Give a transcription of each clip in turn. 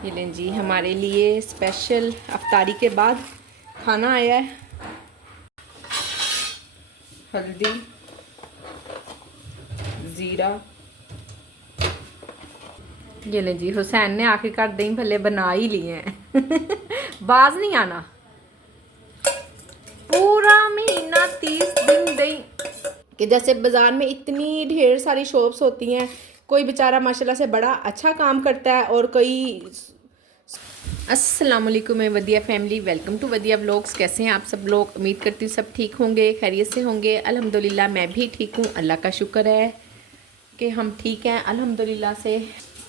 ये लें जी, हमारे लिए स्पेशल अफ्तारी के बाद खाना आया है। हल्दी, ज़ीरा। ये लें जी, हुसैन ने आखिरकार दही भल्ले बना ही लिए हैं। बाज नहीं आना। पूरा महीना 30 दिन दही कि जैसे बाज़ार में इतनी ढेर सारी शॉप्स होती हैं, कोई बेचारा माशाल्लाह से बड़ा अच्छा काम करता है और कोई। अस्सलाम वालेकुम मैं वदिया फैमिली, वेलकम टू वदिया व्लॉग्स। कैसे हैं आप सब लोग? उम्मीद करती हूँ सब ठीक होंगे, खैरियत से होंगे। अल्हम्दुलिल्लाह मैं भी ठीक हूँ, अल्लाह का शुक्र है कि हम ठीक हैं अल्हम्दुलिल्लाह से।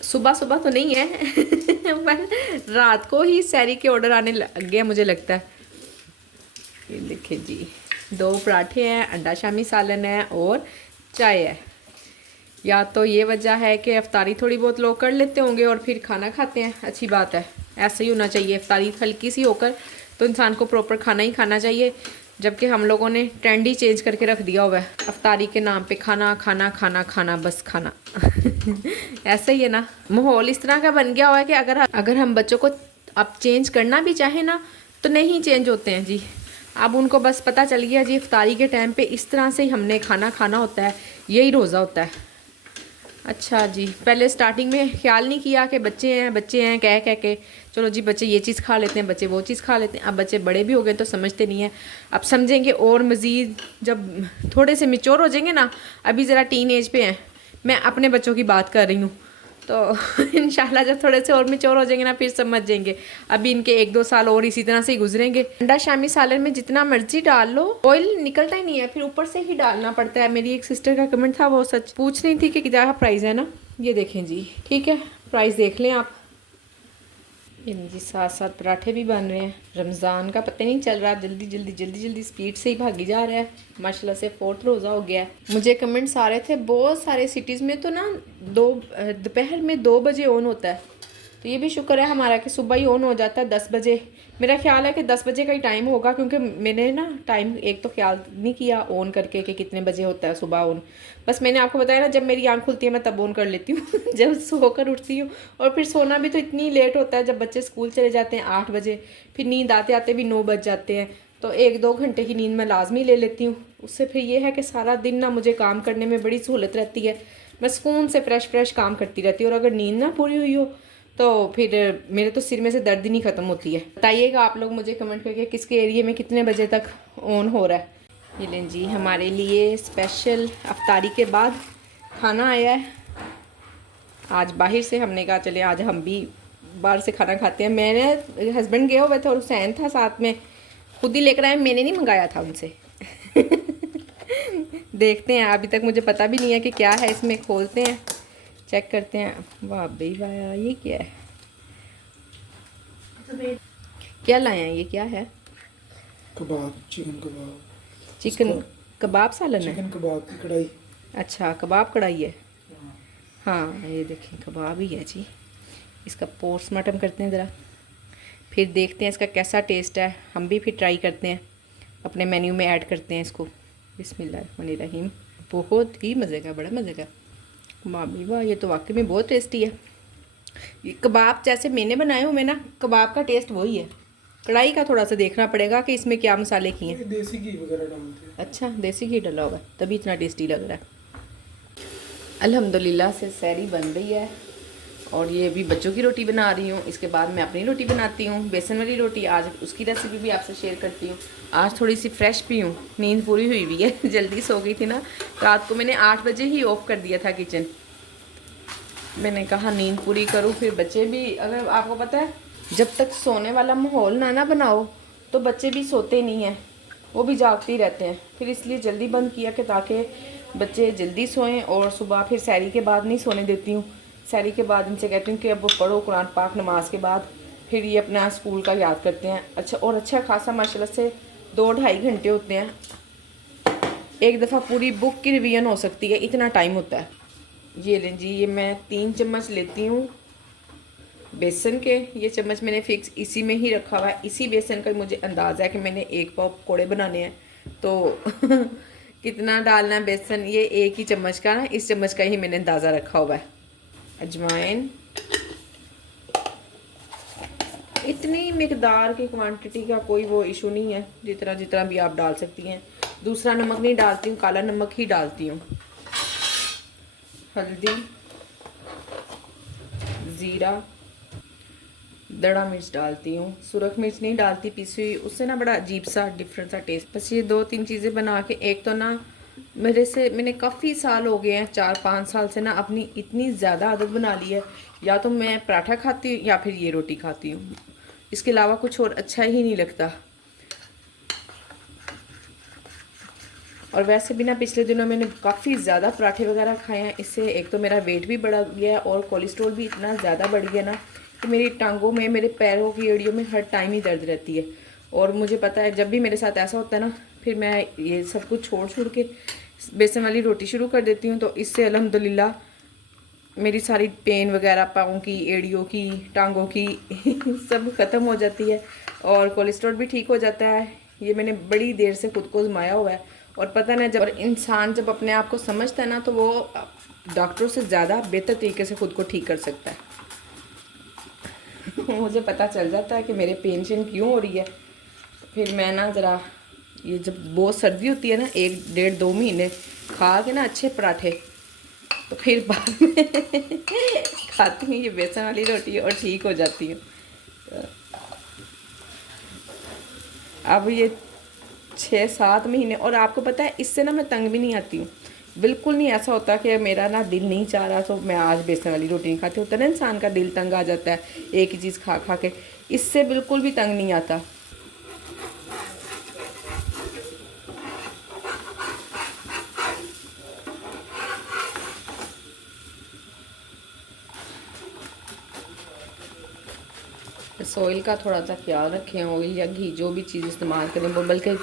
सुबह सुबह तो नहीं है पर रात को ही सैरी के ऑर्डर आने लग गया मुझे लगता है। ये देखिए जी, 2 पराठे हैं, अंडा शामी सालन है और चाय है। या तो ये वजह है कि अफ्तारी थोड़ी बहुत लोग कर लेते होंगे और फिर खाना खाते हैं, अच्छी बात है, ऐसे ही होना चाहिए। अफ्तारी हल्की सी होकर तो इंसान को प्रॉपर खाना ही खाना चाहिए, जबकि हम लोगों ने ट्रेंड ही चेंज करके रख दिया हुआ है अफ्तारी के नाम पे, खाना खाना खाना खाना बस खाना। ऐसा ही है ना, माहौल इस तरह का बन गया हुआ है कि अगर हम बच्चों को अब चेंज करना भी चाहें ना तो नहीं चेंज होते हैं जी। अब उनको बस पता चल गया जी इफ्तारी के टाइम पे इस तरह से ही हमने खाना खाना होता है, यही रोज़ा होता है। अच्छा जी, पहले स्टार्टिंग में ख्याल नहीं किया कि बच्चे हैं कह कह के चलो जी बच्चे ये चीज़ खा लेते हैं, बच्चे वो चीज़ खा लेते हैं। अब बच्चे बड़े भी हो गए तो समझते नहीं है, अब समझेंगे और मज़ीद जब थोड़े से मेच्योर हो जाएंगे ना। अभी ज़रा टीन एज पे हैं, मैं अपने बच्चों की बात कर रही हूँ, तो इंशाल्लाह जब थोड़े से और मेच्योर हो जाएंगे ना फिर समझ जाएंगे। अभी इनके 1-2 साल और इसी तरह से ही गुजरेंगे। अंडा शामी सालन में जितना मर्जी डाल लो ऑयल निकलता ही नहीं है, फिर ऊपर से ही डालना पड़ता है। मेरी एक सिस्टर का कमेंट था, वो सच पूछ रही थी कि क्या प्राइस है ना। ये देखें जी, ठीक है प्राइस देख लें आप। ये जी साथ साथ पराठे भी बन रहे हैं। रमज़ान का पता नहीं चल रहा, जल्दी स्पीड से ही भागी जा रहा है। माशाल्लाह से 4th रोज़ा हो गया है। मुझे कमेंट्स आ रहे थे बहुत सारे सिटीज़ में तो ना दोपहर में 2 बजे ऑन होता है, तो ये भी शुक्र है हमारा कि सुबह ही ऑन हो जाता है 10 बजे। मेरा ख्याल है कि 10 बजे का ही टाइम होगा, क्योंकि मैंने ना टाइम एक तो ख्याल नहीं किया ऑन करके कि कितने बजे होता है सुबह ऑन। बस मैंने आपको बताया ना, जब मेरी आँख खुलती है मैं तब ऑन कर लेती हूँ जब सोकर उठती हूँ। और फिर सोना भी तो इतनी लेट होता है, जब बच्चे स्कूल चले जाते हैं 8 बजे, फिर नींद आते आते भी 9 बज जाते हैं, तो 1-2 घंटे की नींद मैं लाजमी ले लेती हूँ। उससे फिर ये है कि सारा दिन ना मुझे काम करने में बड़ी सहूलत रहती है, मैं सुकून से फ्रेश काम करती रहती हूँ। और अगर नींद ना पूरी हुई हो तो फिर मेरे तो सिर में से दर्द ही नहीं ख़त्म होती है। बताइएगा आप लोग मुझे कमेंट करके किसके एरिया में कितने बजे तक ऑन हो रहा है। ये लें जी, हमारे लिए स्पेशल अफ्तारी के बाद खाना आया है। आज बाहर से हमने कहा चले आज हम भी बाहर से खाना खाते हैं। मैंने हस्बैंड गए हुए थे और हुसैन था साथ में, खुद ही लेकर आए, मैंने नहीं मंगाया था उनसे। देखते हैं, अभी तक मुझे पता भी नहीं है कि क्या है इसमें, खोलते हैं चेक करते हैं। वाह भाई वाह, ये क्या है, क्या लाए हैं, ये क्या है? कबाब, चिकन कबाब। चिकन कबाब सालन है? चिकन कबाब की कढ़ाई। अच्छा कबाब कढ़ाई है। हाँ ये देखें कबाब ही है जी। इसका पोस्टमार्टम करते हैं ज़रा, फिर देखते हैं इसका कैसा टेस्ट है। हम भी फिर ट्राई करते हैं, अपने मेन्यू में ऐड करते हैं इसको। बिस्मिल्लाहिर्रहमानिर्रहीम। बहुत ही मज़े का, बड़ा मज़े का कबाब। वाह ये तो वाकई में बहुत टेस्टी है। ये कबाब जैसे मैंने बनाए हुए ना, कबाब का टेस्ट वही है। कढ़ाई का थोड़ा सा देखना पड़ेगा कि इसमें क्या मसाले किए हैं। देसी घी वगैरह डालते हैं। अच्छा देसी घी डला हुआ है तभी इतना टेस्टी लग रहा है। अल्हम्दुलिल्लाह से सैरी बन रही है और ये भी बच्चों की रोटी बना रही हूँ। इसके बाद मैं अपनी रोटी बनाती हूँ, बेसन वाली रोटी। आज उसकी रेसिपी भी आपसे शेयर करती हूँ। आज थोड़ी सी फ्रेश भी हूँ, नींद पूरी हुई हुई है। जल्दी सो गई थी ना, रात को मैंने 8 बजे ही ऑफ़ कर दिया था किचन। मैंने कहा नींद पूरी करूँ, फिर बच्चे भी, अगर आपको पता है जब तक सोने वाला माहौल ना बनाओ तो बच्चे भी सोते नहीं हैं, वो भी जागते ही रहते हैं। फिर इसलिए जल्दी बंद किया कि ताकि बच्चे जल्दी सोएं। और सुबह फिर सैरी के बाद नहीं सोने देती हूँ। सैरी के बाद इनसे कहती हूँ कि अब पढ़ो कुरान पाक नमाज के बाद, फिर ये अपना स्कूल का याद करते हैं। अच्छा खासा माशाल्लाह से 2-2.5 घंटे होते हैं, एक दफ़ा पूरी बुक की रिवीजन हो सकती है, इतना टाइम होता है। ये लें जी, ये मैं 3 चम्मच लेती हूँ बेसन के। ये चम्मच मैंने फिक्स इसी में ही रखा हुआ है। इसी बेसन का मुझे अंदाज़ा है कि मैंने 1 पाव पकौड़े बनाने हैं, तो कितना डालना है बेसन, ये 1 ही चम्मच का ना, इस चम्मच का ही मैंने अंदाज़ा रखा हुआ है। अजवाइन, इतनी मिकदार की क्वांटिटी का कोई वो इशू नहीं है, जितना जितना भी आप डाल सकती हैं। दूसरा नमक नहीं डालती हूँ, काला नमक ही डालती हूँ। हल्दी, ज़ीरा, दड़ा मिर्च डालती हूँ। सुरख मिर्च नहीं डालती पीसी हुई, उससे ना बड़ा अजीब सा डिफरेंट सा टेस्ट। बस ये 2-3 चीज़ें बना के, एक तो ना मैंने काफ़ी साल हो गए हैं, 4-5 साल से ना अपनी इतनी ज़्यादा आदत बना ली है, या तो मैं पराठा खाती हूँ या फिर ये रोटी खाती हूँ, इसके अलावा कुछ और अच्छा ही नहीं लगता। और वैसे भी ना पिछले दिनों मैंने काफ़ी ज़्यादा पराठे वगैरह खाए हैं, इससे एक तो मेरा वेट भी बढ़ गया है और कोलेस्ट्रॉल भी इतना ज़्यादा बढ़ गया ना कि मेरी टांगों में, मेरे पैरों की एड़ियों में हर टाइम ही दर्द रहती है। और मुझे पता है जब भी मेरे साथ ऐसा होता है ना, फिर मैं ये सब कुछ छोड़ के बेसन वाली रोटी शुरू कर देती हूँ। तो इससे अल्हम्दुलिल्लाह मेरी सारी पेन वगैरह पाँव की, एड़ियों की, टांगों की सब ख़त्म हो जाती है और कोलेस्ट्रॉल भी ठीक हो जाता है। ये मैंने बड़ी देर से खुद को आजमाया हुआ है। और पता ना, जब इंसान जब अपने आप को समझता है ना, तो वो डॉक्टरों से ज़्यादा बेहतर तरीके से खुद को ठीक कर सकता है। मुझे पता चल जाता है कि मेरे पेन शेन क्यों हो रही है। फिर मैं ना ज़रा, ये जब बहुत सर्दी होती है ना, 1-1.5-2 महीने खा के ना अच्छे पराठे, तो फिर बाद में खाती हूँ ये बेसन वाली रोटी और ठीक हो जाती हूँ। अब ये 6-7 महीने, और आपको पता है इससे ना मैं तंग भी नहीं आती हूँ, बिल्कुल नहीं ऐसा होता कि मेरा ना दिल नहीं चाह रहा तो मैं आज बेसन वाली रोटी नहीं खाती। होता ना इंसान का दिल तंग आ जाता है एक ही चीज़ खा खा के, इससे बिल्कुल भी तंग नहीं आता। इस ऑयल का थोड़ा सा ख्याल रखें, ऑयल या घी जो भी चीज़ इस्तेमाल करें, बल्कि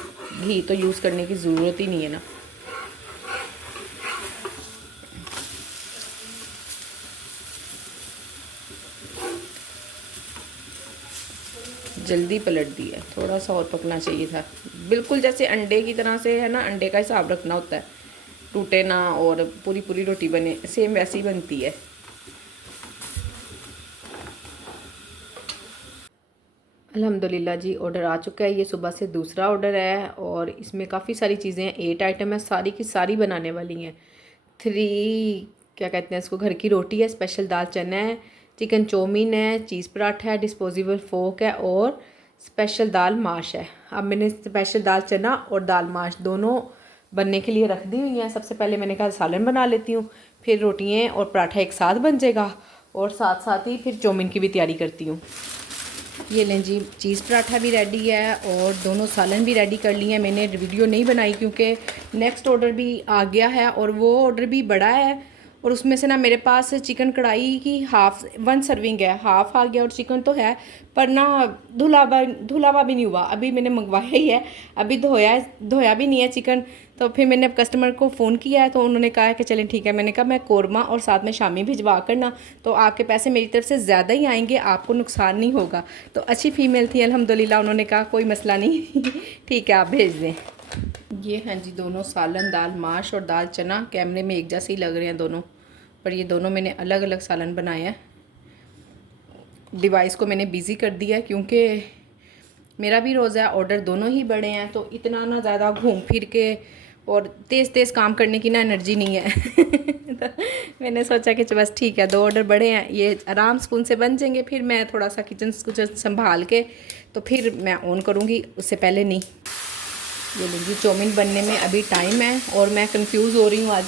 घी तो यूज़ करने की ज़रूरत ही नहीं है ना। जल्दी पलट दिया, थोड़ा सा और पकना चाहिए था। बिल्कुल जैसे अंडे की तरह से है ना, अंडे का हिसाब रखना होता है, टूटे ना और पूरी पूरी रोटी बने, सेम वैसी बनती है। अल्हम्दुलिल्लाह जी, ऑर्डर आ चुका है। ये सुबह से दूसरा ऑर्डर है और इसमें काफ़ी सारी चीज़ें हैं, 8 आइटम है, सारी की सारी बनाने वाली हैं। 3 क्या कहते हैं इसको, घर की रोटी है, स्पेशल दाल चना है, चिकन चौमीन है, चीज़ पराठा है, डिस्पोजेबल फोक है और स्पेशल दाल माश है। अब मैंने स्पेशल दाल चना और दाल माश दोनों बनने के लिए रख दी हुई हैं। सबसे पहले मैंने कहा सालन बना लेती हूँ, फिर रोटियाँ और पराठा एक साथ बन जाएगा और साथ साथ ही फिर चौमीन की भी तैयारी करती हूँ। ये लें जी, चीज़ पराठा भी रेडी है और दोनों सालन भी रेडी कर लिए हैं। मैंने वीडियो नहीं बनाई क्योंकि नेक्स्ट ऑर्डर भी आ गया है और वो ऑर्डर भी बड़ा है, और उसमें से ना मेरे पास चिकन कढ़ाई की 1 सर्विंग है, हाफ़ आ गया और चिकन तो है पर ना धुला हुआ भी नहीं हुआ। अभी मैंने मंगवाया ही है, अभी धोया भी नहीं है चिकन। तो फिर मैंने अब कस्टमर को फ़ोन किया है तो उन्होंने कहा कि चलें ठीक है। मैंने कहा मैं कोरमा और साथ में शामी भिजवा करना, तो आपके पैसे मेरी तरफ से ज़्यादा ही आएंगे, आपको नुकसान नहीं होगा। तो अच्छी फ़ीमेल थी अल्हम्दुलिल्लाह, उन्होंने कहा कोई मसला नहीं ठीक है आप भेज दें। ये हैं जी दोनों सालन, दाल माश और दाल चना। कैमरे में एक जैसे ही लग रहे हैं दोनों, पर ये दोनों मैंने अलग अलग सालन बनाए हैं। डिवाइस को मैंने बिज़ी कर दिया है क्योंकि मेरा भी रोज़ा है, ऑर्डर दोनों ही बड़े हैं, तो इतना ना ज़्यादा घूम फिर के और तेज़ तेज़ काम करने की ना एनर्जी नहीं है तो मैंने सोचा कि बस ठीक है, 2 ऑर्डर बड़े हैं, ये आराम सुकून से बन जाएंगे, फिर मैं थोड़ा सा किचन कुछ संभाल के तो फिर मैं ऑन करूँगी, उससे पहले नहीं। ये लीजिए, चौमिन बनने में अभी टाइम है और मैं कंफ्यूज हो रही हूँ आज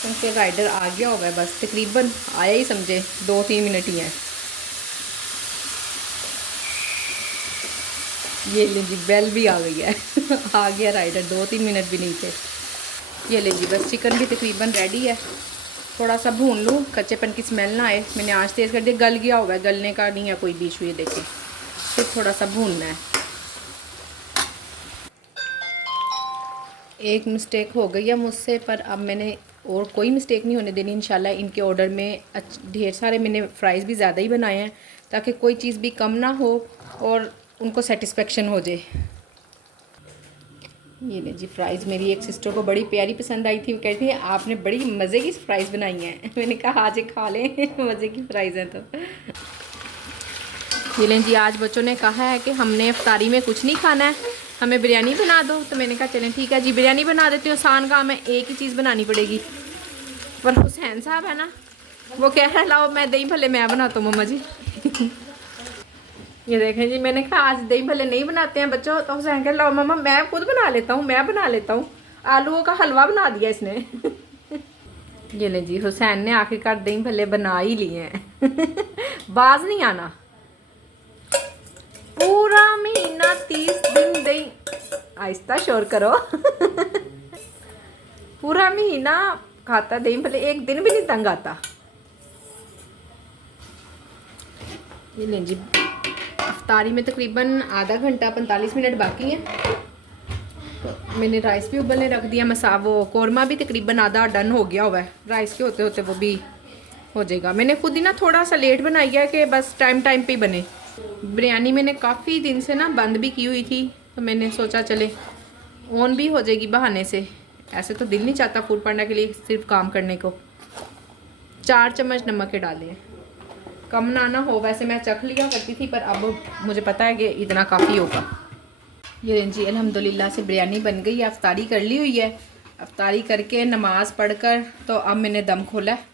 क्योंकि राइडर आ गया होगा, बस तकरीबन आया ही समझे 2-3 मिनट ही हैं। ये लीजिए बेल भी आ गई है आ गया राइडर, 2-3 मिनट भी नहीं थे। ये लीजिए बस चिकन भी तकरीबन रेडी है, थोड़ा सा भून लूँ कच्चेपन की स्मेल ना आए। मैंने आँच तेज़ कर दिया, गल गया होगा, गलने का नहीं है कोई बीच हुई, देखिए फिर थोड़ा सा भूनना है। एक मिस्टेक हो गई है मुझसे, पर अब मैंने और कोई मिस्टेक नहीं होने देनी इंशाल्लाह। इनके ऑर्डर में ढेर सारे मैंने फ़्राइज़ भी ज़्यादा ही बनाए हैं ताकि कोई चीज़ भी कम ना हो और उनको सेटिस्फेक्शन हो जाए। ये ले जी फ़्राइज़, मेरी एक सिस्टर को बड़ी प्यारी पसंद आई थी, वो कहती है आपने बड़ी मज़े की फ़्राइज़ बनाई हैं मैंने कहा आज खा लें मज़े की फ़्राइज़ हैं तो। ये लें जी, आज बच्चों ने कहा है कि हमने इफ्तारी में कुछ नहीं खाना है, हमें बिरयानी बना दो। तो मैंने कहा चलें ठीक है जी, बिरयानी बना देती हूँ, आसान काम है, एक ही चीज़ बनानी पड़ेगी। पर हुसैन साहब है ना, वो कह रहा है लाओ मैं दही भल्ले मैं बनाता हूँ मम्मा जी। ये देखें जी, मैंने कहा आज दही भल्ले नहीं बनाते हैं बच्चों, तो हुसैन कह लाओ मम्मा मैं खुद बना लेता हूँ, मैं बना लेता हूँ। आलूओं का हलवा बना दिया इसने। ये ले जी, हुसैन ने आखिरकार दही भल्ले बना ही लिए हैं। बाज नहीं आना, पूरा महीना 30 दिन दही, आहिस्ता शोर करो। पूरा महीना खाता दही भल्ले, एक दिन भी नहीं तंग आता। ये लें जी, इफ्तारी में तकरीबन आधा घंटा 45 मिनट बाकी है। तो मैंने राइस भी उबलने रख दिया, वो कौरमा भी तकरीबन आधा डन हो गया हुआ है, राइस के होते होते वो भी हो जाएगा। मैंने खुद ही ना थोड़ा सा लेट बनाई है कि बस टाइम पे ही बने। बिरयानी मैंने काफ़ी दिन से ना बंद भी की हुई थी, तो मैंने सोचा चले ऑन भी हो जाएगी बहाने से। ऐसे तो दिल नहीं चाहता फूड पांडा के लिए सिर्फ काम करने को। 4 चम्मच नमक के डाले हैं, कम ना हो, वैसे मैं चख लिया करती थी पर अब मुझे पता है कि इतना काफ़ी होगा। ये जी अल्हम्दुलिल्लाह से बिरयानी बन गई है, अफ्तारी कर ली हुई है। अफ्तारी करके नमाज़ पढ़कर तो अब मैंने दम खोला है,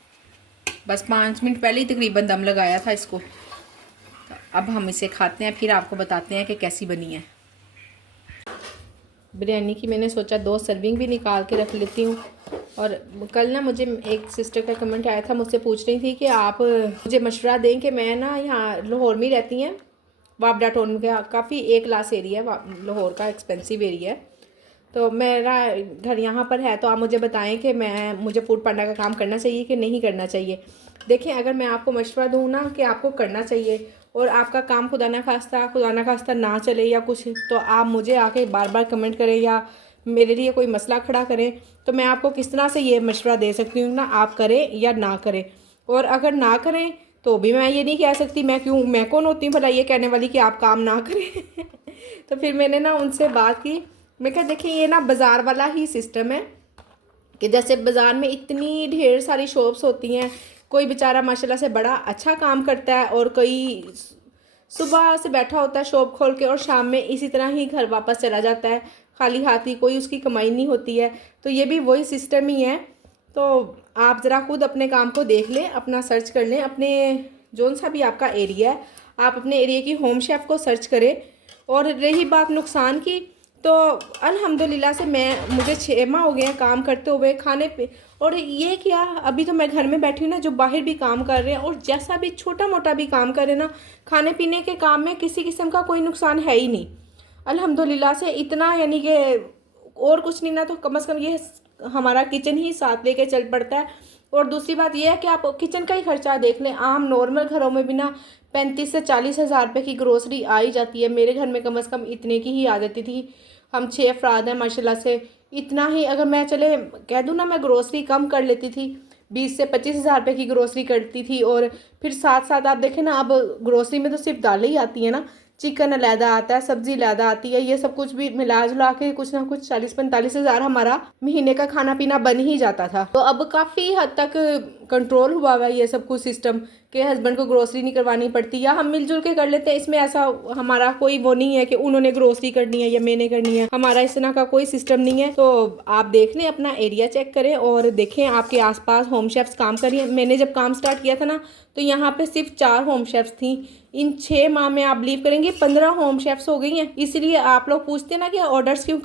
बस 5 मिनट पहले ही तकरीबन दम लगाया था इसको। तो अब हम इसे खाते हैं, फिर आपको बताते हैं कि कैसी बनी है। बिरयानी की मैंने सोचा 2 सर्विंग भी निकाल के रख लेती हूँ। और कल ना मुझे एक सिस्टर का कमेंट आया था, मुझसे पूछ रही थी कि आप मुझे मशवरा दें कि मैं ना यहाँ लाहौर में रहती हैं, वाबडा टाउन का काफ़ी ए क्लास एरिया है, लाहौर का एक्सपेंसिव एरिया है। तो मेरा घर यहाँ पर है, तो आप मुझे बताएं कि मुझे फूड पांडा का काम करना चाहिए कि नहीं करना चाहिए। देखें, अगर मैं आपको मशवरा दूँ ना कि आपको करना चाहिए और आपका काम खुदा ना खास्ता ना चले या कुछ, तो आप मुझे आके बार बार कमेंट करें या मेरे लिए कोई मसला खड़ा करें, तो मैं आपको किस तरह से ये मशवरा दे सकती हूँ ना, आप करें या ना करें। और अगर ना करें तो भी मैं ये नहीं कह सकती, मैं कौन होती हूँ भला ये कहने वाली कि आप काम ना करें। तो फिर मैंने ना उनसे बात की, मैं कहा देखिए ये ना बाज़ार वाला ही सिस्टम है कि जैसे बाज़ार में इतनी ढेर सारी शॉप्स होती हैं, कोई बेचारा माशाल्लाह से बड़ा अच्छा काम करता है और कोई सुबह से बैठा होता है शॉप खोल के और शाम में इसी तरह ही घर वापस चला जाता है खाली हाथ ही, कोई उसकी कमाई नहीं होती है। तो ये भी वही सिस्टम ही है। तो आप ज़रा खुद अपने काम को देख लें, अपना सर्च कर लें, अपने जोन सा भी आपका एरिया है, आप अपने एरिया की होम शेफ़ को सर्च करें। और रही बात नुकसान की, तो अल्हम्दुलिल्लाह से मुझे 6 माह हो गए हैं काम करते हुए खाने पे। और ये क्या, अभी तो मैं घर में बैठी हूँ ना, जो बाहर भी काम कर रहे हैं और जैसा भी छोटा मोटा भी काम करें ना, खाने पीने के काम में किसी किस्म का कोई नुकसान है ही नहीं अल्हम्दुलिल्लाह से। इतना यानी कि और कुछ नहीं ना तो कम से कम ये हमारा किचन ही साथ लेके चल पड़ता है। और दूसरी बात यह है कि आप किचन का ही खर्चा देख लें, आम नॉर्मल घरों में भी ना 35 से 40 हज़ार रुपये की ग्रोसरी आ ही जाती है। मेरे घर में कम से कम इतने की ही आ जाती थी। हम 6 अफराद हैं माशाल्लाह से, इतना ही अगर मैं चले कह दूँ ना, मैं ग्रोसरी कम कर लेती थी, 20 से 25 हज़ार रुपये की ग्रोसरी करती थी। और फिर साथ साथ आप देखें ना, अब ग्रोसरी में तो सिर्फ दालें ही आती हैं ना, चिकन अलहदा आता है, सब्ज़ी अलहदा आती है, ये सब कुछ भी मिला जुला के कुछ ना कुछ 40-45 हज़ार हमारा महीने का खाना पीना बन ही जाता था। तो अब काफ़ी हद तक कंट्रोल हुआ हुआ है ये सब कुछ सिस्टम कि हस्बैंड को ग्रोसरी नहीं करवानी पड़ती, या हम मिलजुल के कर लेते हैं। इसमें ऐसा हमारा कोई वो नहीं है कि उन्होंने ग्रोसरी करनी है या मैंने करनी है, हमारा इस तरह का कोई सिस्टम नहीं है। तो आप देख लें, अपना एरिया चेक करें और देखें आपके आसपास होम शेफ्स काम करिए। मैंने जब काम स्टार्ट किया था ना, तो यहाँ पे सिर्फ 4 होम शेफ्स थी। इन 6 माह में आप बिलीव करेंगे 15 होम शेफ्स हो गई हैं। इसलिए आप लोग पूछते हैं ना कि ऑर्डर्स क्यों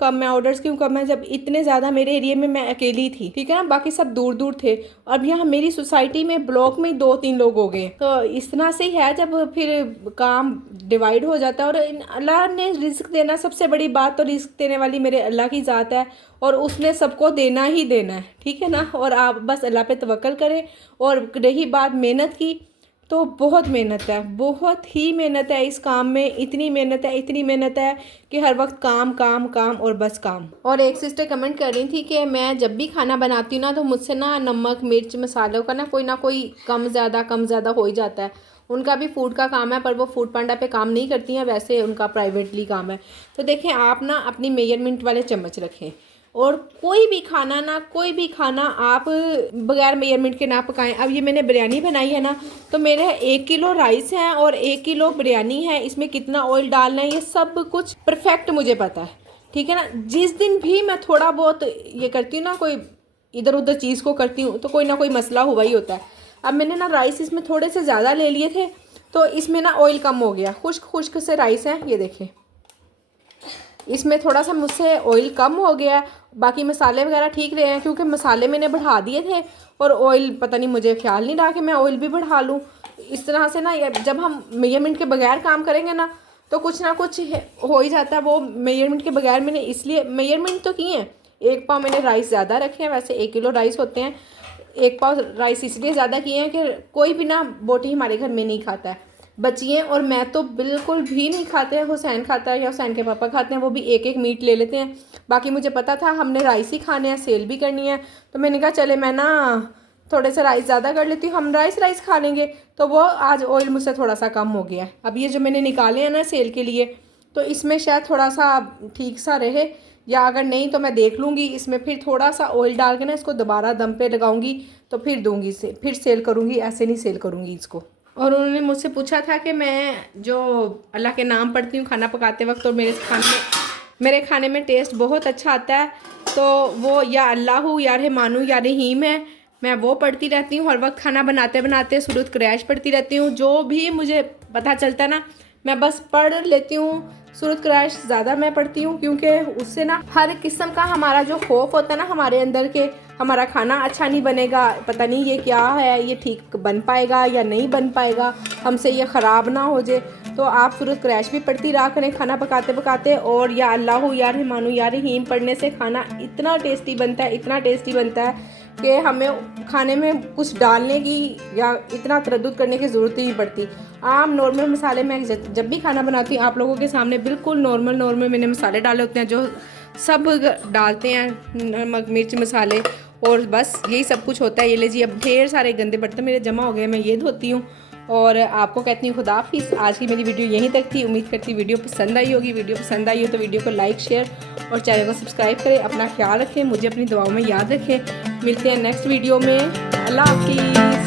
कम है, जब इतने ज़्यादा मेरे एरिया में मैं अकेली थी, ठीक है ना, बाकी सब दूर दूर थे। अब यहाँ मेरी सोसाइटी में ब्लॉक में 2-3 लोग हो गए। तो इस तरह से ही है, जब फिर काम डिवाइड हो जाता है। और अल्लाह ने रिस्क देना, सबसे बड़ी बात तो रिस्क देने वाली मेरे अल्लाह की ज़ात है और उसने सबको देना ही देना है, ठीक है ना। और आप बस अल्लाह पे तवक्कल करें। और रही बात मेहनत की, तो बहुत मेहनत है, बहुत ही मेहनत है इस काम में। इतनी मेहनत है कि हर वक्त काम काम काम और बस काम। और एक सिस्टर कमेंट कर रही थी कि मैं जब भी खाना बनाती हूँ ना, तो मुझसे ना नमक मिर्च मसालों का ना कोई कम ज़्यादा हो ही जाता है। उनका भी फूड का काम है, पर वो फूड पांडा पे काम नहीं करती हैं, वैसे उनका प्राइवेटली काम है। तो देखें, आप ना अपनी मेजरमेंट वाले चम्मच रखें। और कोई भी खाना आप बगैर मेजरमेंट के ना पकाएं। अब ये मैंने बिरयानी बनाई है ना, तो मेरे 1 किलो राइस है और 1 किलो बिरयानी है। इसमें कितना ऑयल डालना है ये सब कुछ परफेक्ट मुझे पता है, ठीक है ना। जिस दिन भी मैं थोड़ा बहुत ये करती हूँ ना, कोई इधर उधर चीज़ को करती हूँ, तो कोई ना कोई मसला हुआ ही होता है। अब मैंने ना राइस इसमें थोड़े से ज़्यादा ले लिए थे, तो इसमें ना ऑयल कम हो गया। खुश्क से राइस है, ये देखें, इसमें थोड़ा सा मुझसे ऑयल कम हो गया। बाकी मसाले वगैरह ठीक रहे हैं, क्योंकि मसाले मैंने बढ़ा दिए थे और ऑयल पता नहीं, मुझे ख्याल नहीं रहा कि मैं ऑयल भी बढ़ा लूँ। इस तरह से ना जब हम मेजरमेंट के बगैर काम करेंगे ना, तो कुछ ना कुछ हो ही जाता है। वो मेजरमेंट के बगैर मैंने इसलिए मेजरमेंट तो किए हैं। 1 पाव मैंने राइस ज़्यादा रखे हैं, वैसे 1 किलो राइस होते हैं। 1 पाव राइस इसलिए ज़्यादा किए हैं कि कोई भी ना बोटी हमारे घर में नहीं खाता है। बच्चियाँ और मैं तो बिल्कुल भी नहीं खाते हैं। हुसैन खाता है या हुसैन के पापा खाते हैं, वो भी एक मीट ले लेते हैं। बाकी मुझे पता था हमने राइस ही खाने हैं, सेल भी करनी है, तो मैंने कहा चले मैं ना थोड़े से राइस ज़्यादा कर लेती हूँ, हम राइस खा लेंगे। तो वो आज ऑयल मुझसे थोड़ा सा कम हो गया है। अब ये जो मैंने निकाले हैं ना सेल के लिए, तो इसमें शायद थोड़ा सा ठीक सा रहे, या अगर नहीं तो मैं देख लूँगी। इसमें फिर थोड़ा सा ऑयल डाल के ना इसको दोबारा दम पे लगाऊंगी, तो फिर दूंगी से फिर सेल करूँगी। ऐसे नहीं सेल करूँगी इसको। और उन्होंने मुझसे पूछा था कि मैं जो अल्लाह के नाम पढ़ती हूँ खाना पकाते वक्त, और मेरे खाने में टेस्ट बहुत अच्छा आता है, तो वो या अल्लाह या रहमानु या रहीम है, मैं वो पढ़ती रहती हूँ। हर वक्त खाना बनाते बनाते सूरत क्रैश पढ़ती रहती हूँ। जो भी मुझे पता चलता है ना, मैं बस पढ़ लेती हूँ। सूरत क्रैश ज़्यादा मैं पढ़ती हूँ, क्योंकि उससे ना हर किस्म का हमारा जो खौफ होता है ना हमारे अंदर के, हमारा खाना अच्छा नहीं बनेगा, पता नहीं ये क्या है, ये ठीक बन पाएगा या नहीं बन पाएगा, हमसे ये ख़राब ना हो जाए, तो आप सूरत क्रैश भी पढ़ती रहा करें खाना पकाते पकाते। और या अल्लाह या रहमानु या रहीम पढ़ने से खाना इतना टेस्टी बनता है, इतना टेस्टी बनता है कि हमें खाने में कुछ डालने की या इतना तरद्दुद करने की ज़रूरत ही नहीं पड़ती। आम नॉर्मल मसाले मैं जब भी खाना बनाती हूँ आप लोगों के सामने बिल्कुल नॉर्मल मैंने मसाले डाले होते हैं, जो सब डालते हैं, नमक मिर्च मसाले, और बस यही सब कुछ होता है। ये लीजिए, अब ढेर सारे गंदे बर्तन मेरे जमा हो गए, मैं ये धोती हूँ। और आपको कहती हूँ खुदा हाफिज़। आज की मेरी वीडियो यहीं तक थी। उम्मीद करती वीडियो पसंद आई होगी। वीडियो पसंद आई हो तो वीडियो को लाइक शेयर और चैनल को सब्सक्राइब करें। अपना ख्याल रखें, मुझे अपनी दुआओं में याद रखें। मिलते हैं नेक्स्ट वीडियो में। अल्लाह हाफिज़।